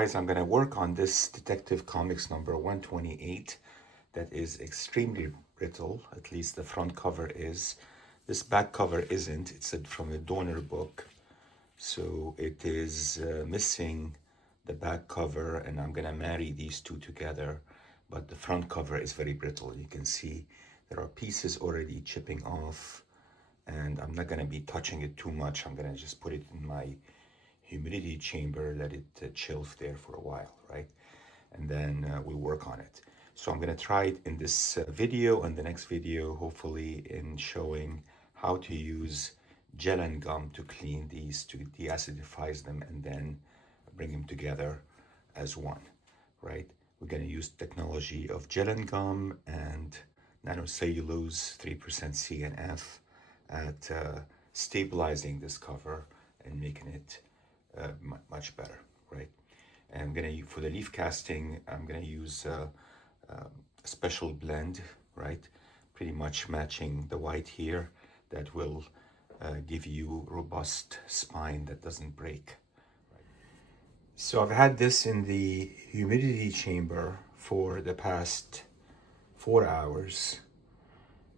guys, I'm gonna work on this Detective Comics number 128 that is extremely brittle, at least the front cover is. This back cover isn't, it's from a donor book. So it is missing the back cover, and I'm gonna marry these two together, but the front cover is very brittle. You can see there are pieces already chipping off, and I'm not gonna be touching it too much. I'm gonna just put it in my humidity chamber, let it chill there for a while, right? And then we'll work on it. So I'm gonna try it in this video and the next video, hopefully, in showing how to use gel and gum to clean these, to deacidify them, and then bring them together as one, right? We're gonna use technology of gel and gum and nanocellulose 3% C and F at stabilizing this cover and making it much better, right? And I'm gonna, for the leaf casting, I'm gonna use a special blend, right? Pretty much matching the white here that will give you robust spine that doesn't break. Right? So I've had this in the humidity chamber for the past 4 hours,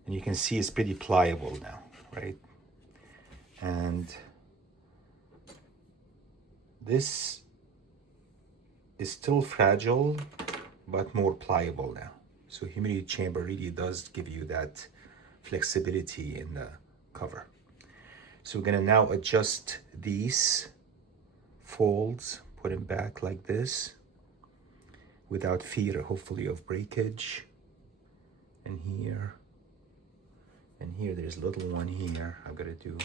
and you can see it's pretty pliable now, right? And this is still fragile, but more pliable now. So humidity chamber really does give you that flexibility in the cover. So we're gonna now adjust these folds, put them back like this, without fear, hopefully, of breakage. And here there's a little one here I've gotta do.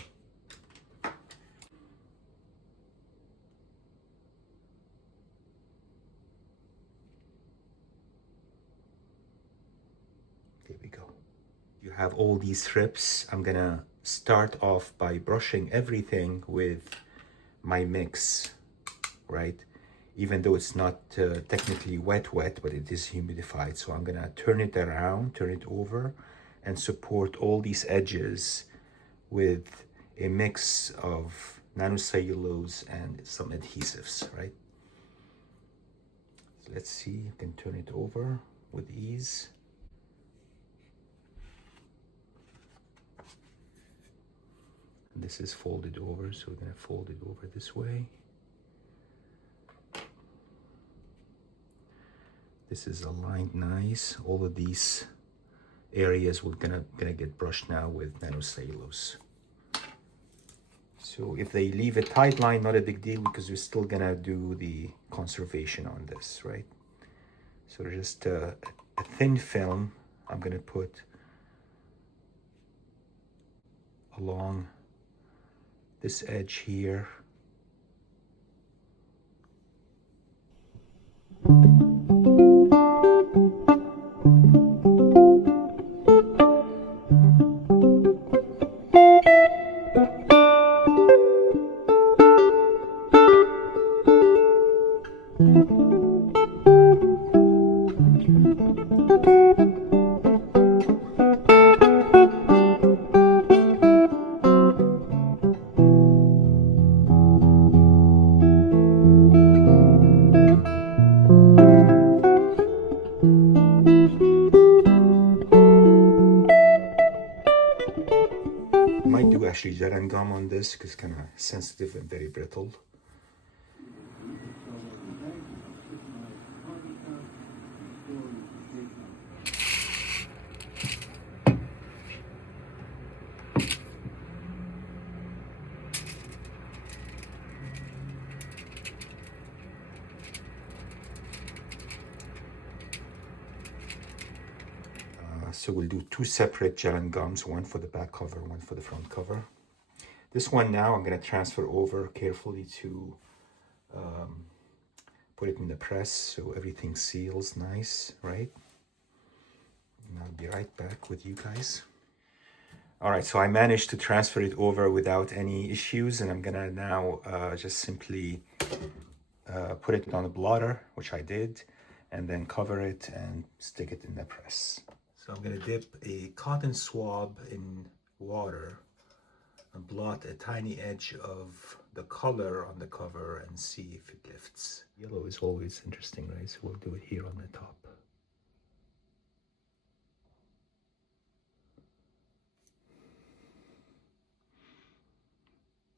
There we go. You have all these strips. I'm gonna start off by brushing everything with my mix, right? Even though it's not technically wet, but it is humidified. So I'm gonna turn it around, turn it over, and support all these edges with a mix of nanocellulose and some adhesives, right? So let's see, you can turn it over with ease. This is folded over, so we're gonna fold it over this way. This is aligned nice. All of these areas we're gonna get brushed now with nanocellulose. So if they leave a tight line, not a big deal, because we're still gonna do the conservation on this, right? So just a thin film I'm gonna put along this edge here. Might do actually gel and gum on this because it's kind of sensitive and very brittle. So we'll do two separate gel and gums, one for the back cover, one for the front cover. This one now I'm going to transfer over carefully to put it in the press so everything seals nice, right? And I'll be right back with you guys. All right, so I managed to transfer it over without any issues, and I'm gonna now just simply put it on a blotter, which I did, and then cover it and stick it in the press. So I'm gonna dip a cotton swab in water and blot a tiny edge of the color on the cover and see if it lifts. Yellow is always interesting, right? So we'll do it here on the top.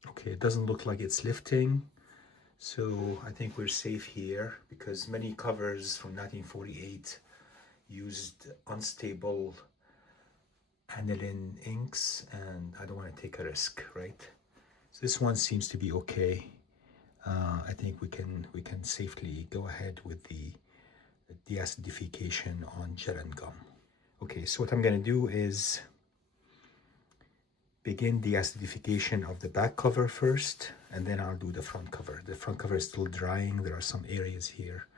Okay, it doesn't look like it's lifting, so I think we're safe here, because many covers from 1948 used unstable aniline inks, and I don't want to take a risk, right? So this one seems to be okay. I think we can safely go ahead with the deacidification on gel and gum. Okay, so what I'm going to do is begin the acidification of the back cover first, and then I'll do the front cover. The front cover is still drying. There are some areas here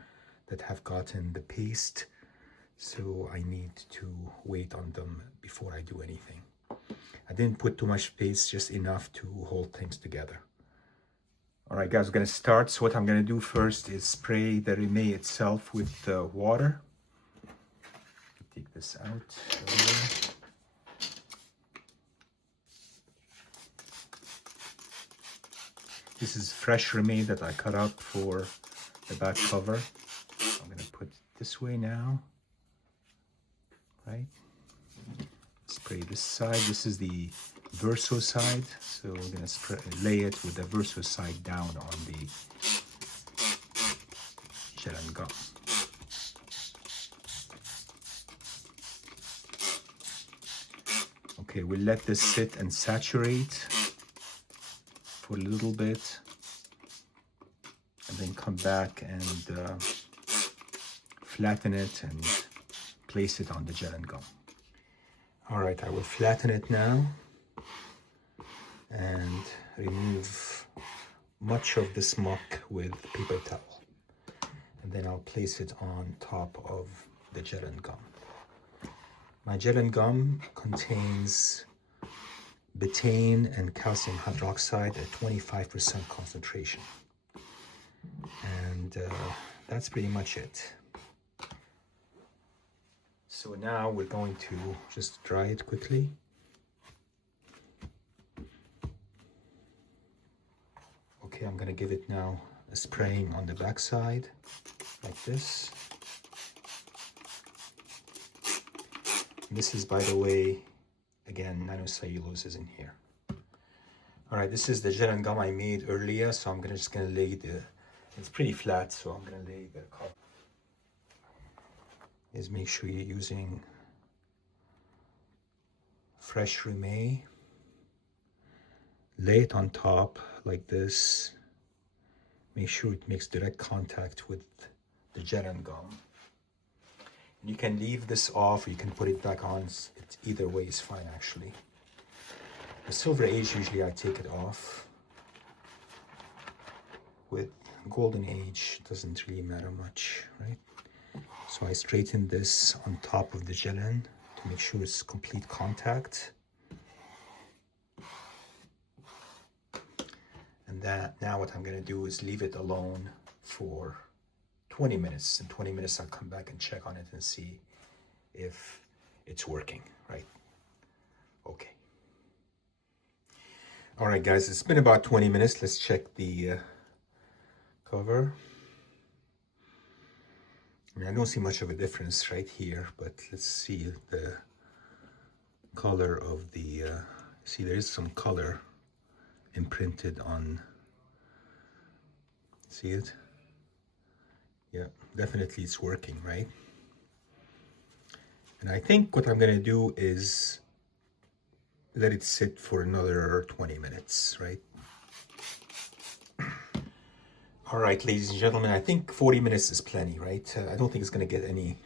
that have gotten the paste, so I need to wait on them before I do anything. I didn't put too much paste, just enough to hold things together. All right, guys, we're going to start. So what I'm going to do first is spray the Remay itself with water. Take this out. This is fresh Remay that I cut up for the back cover. I'm going to put it this way now, right? Spray this side. This is the verso side, so we're going to lay it with the verso side down on the gel and gum. Okay, we'll let this sit and saturate for a little bit, and then come back and flatten it and place it on the gel and gum. All right, I will flatten it now and remove much of this muck with paper towel, and then I'll place it on top of the gel and gum. My gel and gum contains betaine and calcium hydroxide at 25% concentration, and that's pretty much it. So now we're going to just dry it quickly. Okay, I'm going to give it now a spraying on the back side like this. This is, by the way, again, nanocellulose is in here. All right, this is the gel and gum I made earlier, so I'm just gonna lay it's pretty flat, so I'm gonna lay the cover. Is make sure you're using fresh Remay. Lay it on top like this. Make sure it makes direct contact with the gel and gum. You can leave this off, or you can put it back on. Either way is fine, actually. The Silver Age, usually I take it off. With Golden Age, it doesn't really matter much, right? So I straighten this on top of the gel-in to make sure it's complete contact. And now what I'm going to do is leave it alone for 20 minutes. In 20 minutes, I'll come back and check on it and see if it's working, right? Okay. All right, guys, it's been about 20 minutes. Let's check the cover. I mean, I don't see much of a difference right here, but let's see the color of the, see there is some color imprinted on, see it? Yeah, definitely it's working, right? And I think what I'm gonna do is let it sit for another 20 minutes, right? All right, ladies and gentlemen, I think 40 minutes is plenty, right? I don't think it's gonna get any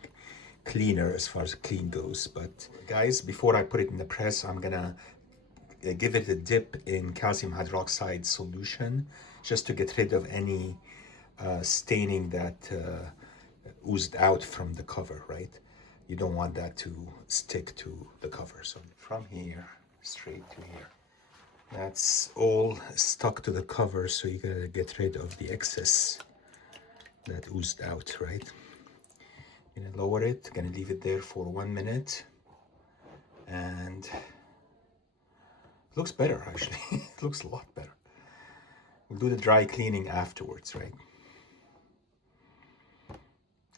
cleaner as far as clean goes, but guys, before I put it in the press, I'm gonna give it a dip in calcium hydroxide solution just to get rid of any staining that oozed out from the cover, right? You don't want that to stick to the cover. So from here, straight to here. That's all stuck to the cover, so you gotta get rid of the excess that oozed out, right? I'm gonna lower it, gonna leave it there for 1 minute, and it looks better actually. It looks a lot better. We'll do the dry cleaning afterwards, right?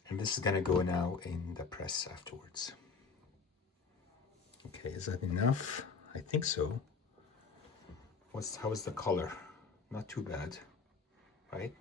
And this is gonna go now in the press afterwards. Okay, is that enough? I think so. How is the color? Not too bad, right?